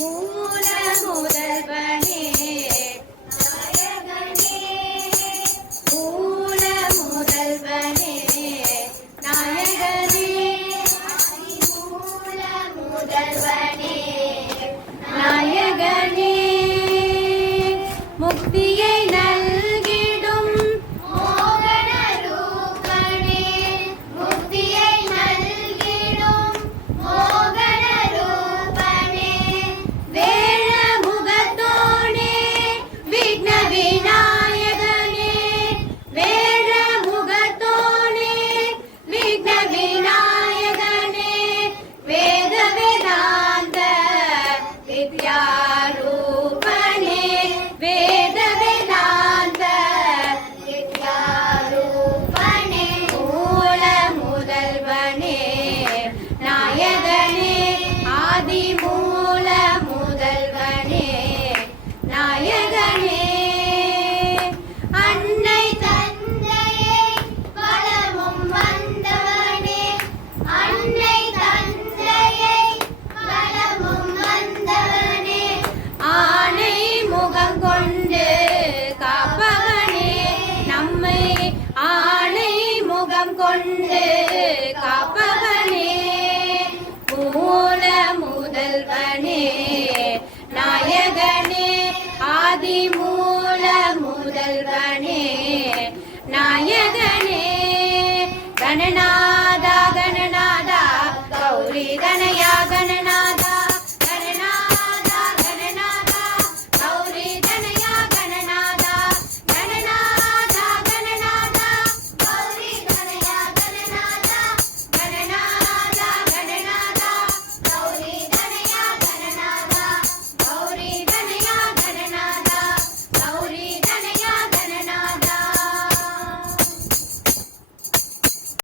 மூல முதல்வனே மூல முதல்வனே நாயகனே மூல முதல்வனே நாயகனே முக்தியை நல்கிடும் மோகன ரூபனே முக்தியை நல்கிடும் மோகன ரூபனே வேழ முகத்தோனே விக்ன விநாயகனே வேழ முகத்தோனே விக்ன விநாயகனே வேத வேதாந்த வித்யாரூபனே வேத வேதாந்த வித்யாரூபனே மூல முதல்வனே நாயகனே ஆதி மூல முதல்வனே நாயகனே அன்னை தந்தையை வளமும் வந்தவனே அன்னை தந்தையை வளமும் வந்தவனே ஆனை முகம் கொண்டு காப்பவனே நம்மை ஆனை முகம் கொண்டு காப்பவனே மூல முதல்வனே நாயகனே ஆதி மூல முதல்வனே நாயகனே கணனா